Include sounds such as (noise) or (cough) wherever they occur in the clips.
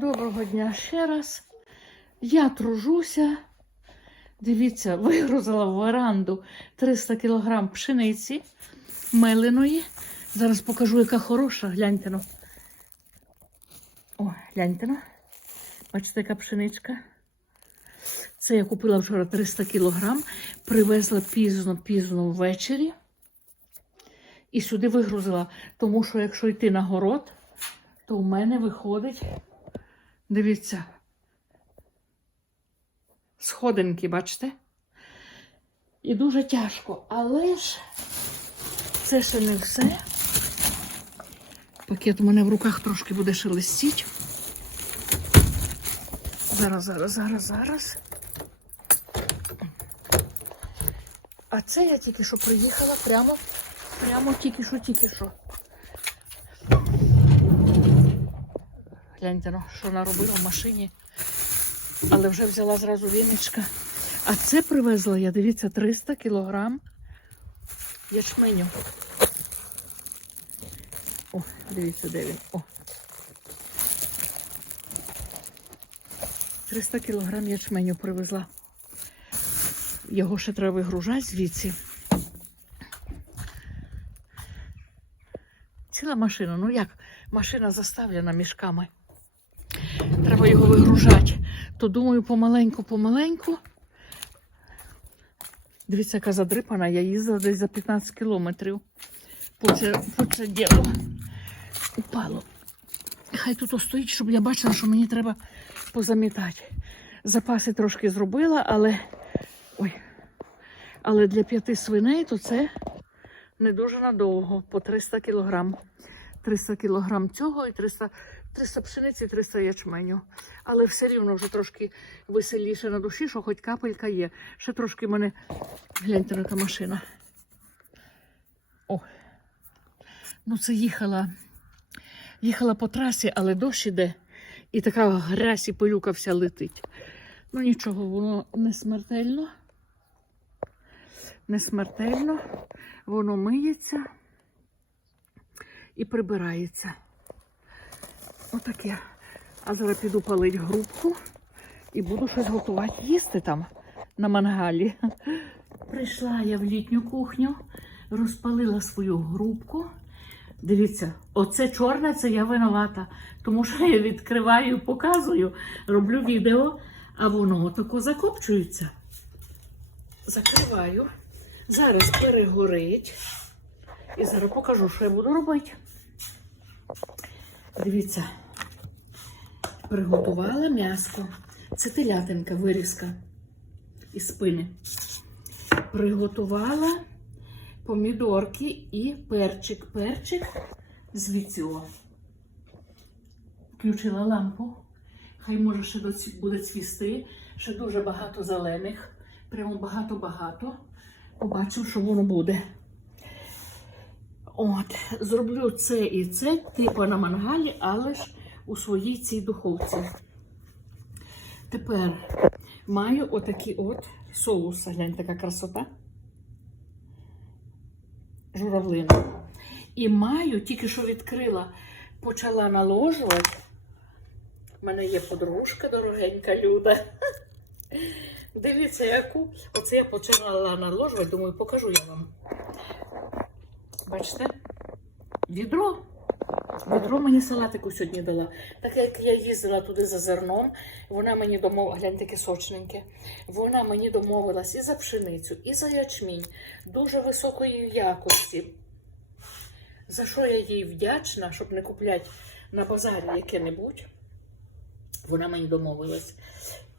Доброго дня ще раз. Я тружуся. Дивіться, вигрузила в веранду 300 кг пшениці меленої. Зараз покажу, яка хороша. Гляньте ну. О, гляньте ну. Бачите, яка пшеничка. Це я купила вчора 300 кг, привезла пізно-пізно ввечері. І сюди вигрузила, тому що якщо йти на город, то в мене виходить, дивіться, сходинки, бачите? І дуже тяжко. Але ж це ще не все. Пакет у мене в руках трошки буде шелестіть. Зараз, зараз, зараз, зараз. А це я тільки що приїхала прямо, прямо тільки що, тільки що. Гляньте, ну, що наробила в машині. Але вже взяла зразу віничка. А це привезла я, дивіться, 300 кілограм ячменю. О, дивіться, де він. О. 300 кілограм ячменю привезла. Його ще треба вигружати звідси. Ціла машина. Ну як? Машина заставлена мішками. Треба його вигружати. То думаю, помаленьку-помаленьку. Дивіться, яка задрипана, я їздила десь за 15 кілометрів. По це, діло. Упало. Хай тут остоїть, щоб я бачила, що мені треба позамітати. Запаси трошки зробила, але. Ой. Але для п'яти свиней то це не дуже надовго, по 300 кілограм. 300 кілограм цього і 300, 300 пшениці, і 300 ячменю. Але все рівно вже трошки веселіше на душі, що хоч капелька є. Ще трошки мене, гляньте, яка машина. О. Ну, це їхала. Їхала по трасі, але дощ іде. І така грязь і пилюка вся летить. Ну нічого, воно не смертельно. Не смертельно. Воно миється і прибирається. Отаке. А зараз піду палити грубку і буду щось готувати їсти там на мангалі. Прийшла я в літню кухню, розпалила свою грубку. Дивіться, оце чорне, це я винувата. Тому що я відкриваю, показую, роблю відео, а воно отако закопчується. Закриваю. Зараз перегорить. І зараз покажу, що я буду робити. Дивіться, приготувала м'яско. Це телятинка, вирізка із спини. Приготувала помідорки і перчик. Перчик звідси. Включила лампу. Хай може ще буде цвісти. Ще дуже багато зелених. Прямо багато-багато. Побачив, що воно буде. От, зроблю це і це, типу на мангалі, але ж у своїй цій духовці. Тепер маю отакий от соус. Глянь, така красота. Журавлина. І маю, тільки що відкрила, почала наложувати. У мене є подружка дорогенька Люда. Дивіться, яку. Оце я почала наложувати, думаю, покажу я вам. Бачите? Відро. Відро мені салатику сьогодні дала. Так як я їздила туди за зерном, вона мені домовила, гляньте, таке сочненьке. Вона мені домовилась і за пшеницю, і за ячмінь дуже високої якості. За що я їй вдячна, щоб не купляти на базарі яке-небудь. Вона мені домовилась.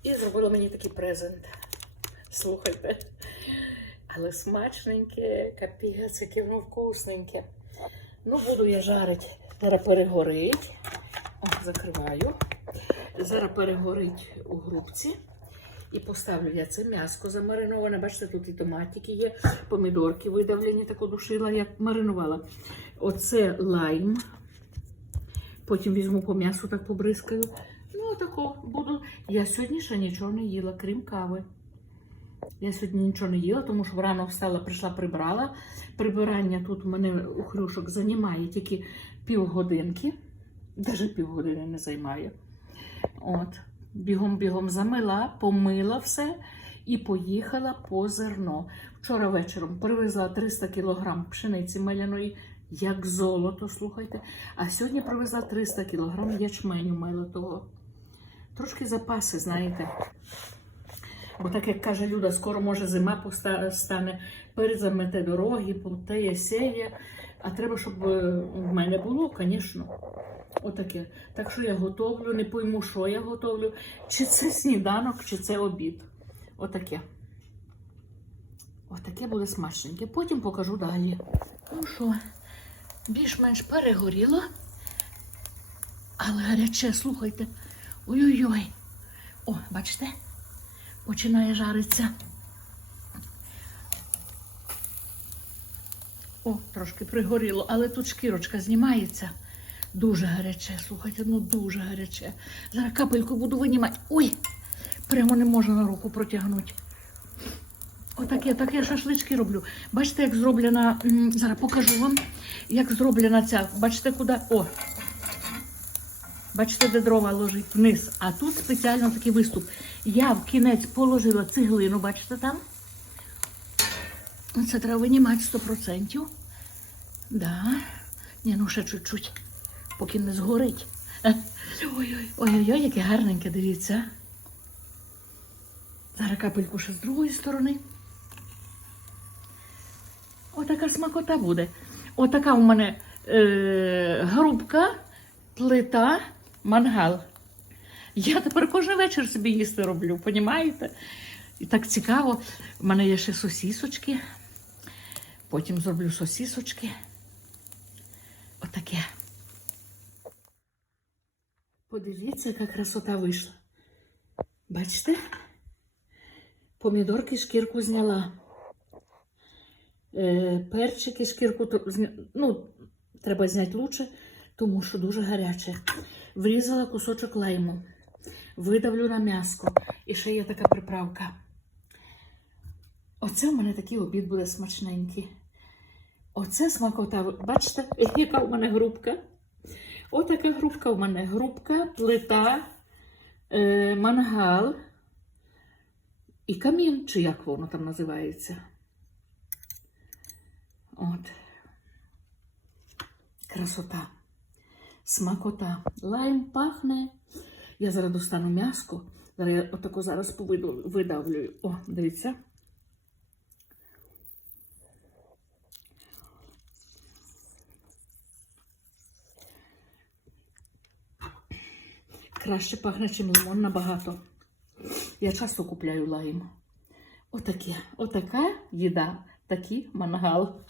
І зробила мені такий презент. Слухайте. Але смачненьке, капець, яке воно вкусненьке. Ну, буду я жарити. Зараз перегорить. О, закриваю. Зараз перегорить у грубці. І поставлю я це м'яско замариноване. Бачите, тут і томатики є, помідорки видавлені, так душила, як маринувала. Оце лайм. Потім візьму по м'ясу, так побризкаю. Ну, тако буду. Я сьогодні ще нічого не їла, крім кави. Я сьогодні нічого не їла, тому що рано встала, прийшла, прибрала. Прибирання тут у мене у хрюшок займає тільки півгодинки, навіть півгодини не займає. От, бігом-бігом замила, помила все і поїхала по зерно. Вчора вечором привезла 300 кг пшениці меляної, як золото, слухайте. А сьогодні привезла 300 кг ячменю мелотого. Трошки запаси, знаєте. Бо так як каже Люда, скоро може зима стане, перезамете дороги, потеє, сеє. А треба, щоб е, в мене було, звісно. Отаке. Так що я готовлю, не пойму, що я готовлю. Чи це сніданок, чи це обід. Отаке. Отаке буде смачненьке. Потім покажу далі. Ну що, більш-менш перегоріло. Але гаряче, слухайте. Ой-ой-ой. О, бачите? Починає жаритися. О, трошки пригоріло, але тут шкірочка знімається. Дуже гаряче, слухайте, ну дуже гаряче. Зараз капельку буду винімати. Ой! Прямо не можу на руку протягнути. Отаке, таке шашлички роблю. Бачите, як зроблена. Зараз покажу вам, як зроблена ця. Бачите, куди? О! Бачите, де дрова лежить вниз. А тут спеціально такий виступ. Я в кінець положила цеглину, бачите там? Це треба винімати 100%. Да. Ні, ну ще чуть-чуть, поки не згорить. Ой-ой, ой-ой, яке гарненьке, дивіться. Зараз капельку ще з другої сторони. Отака смакота буде. Отака у мене е, грубка, плита, мангал. Я тепер кожен вечір собі їсти роблю, понімаєте? І так цікаво. У мене є ще сосісочки. Потім зроблю сосісочки. Отаке. Подивіться, яка красота вийшла. Бачите? Помідорки шкірку зняла. Е, перчики шкірку ну, треба зняти лучше, тому що дуже гаряче. Врізала кусочок лайму, видавлю на м'яско. І ще є така приправка. Оце в мене такий обід буде смачненький. Оце смакота. Бачите, (laughs) яка в мене грубка? Отака грубка в мене. Грубка, плита, е, мангал і камін, чи як воно там називається. От. Красота. Смакота. Лайм пахне. Я зараз достану м'яско. Зараз я отако зараз видавлюю. О, дивіться. Краще пахне, чим лимон набагато. Я часто купляю лайм. Отаке, отака їда, такий мангал.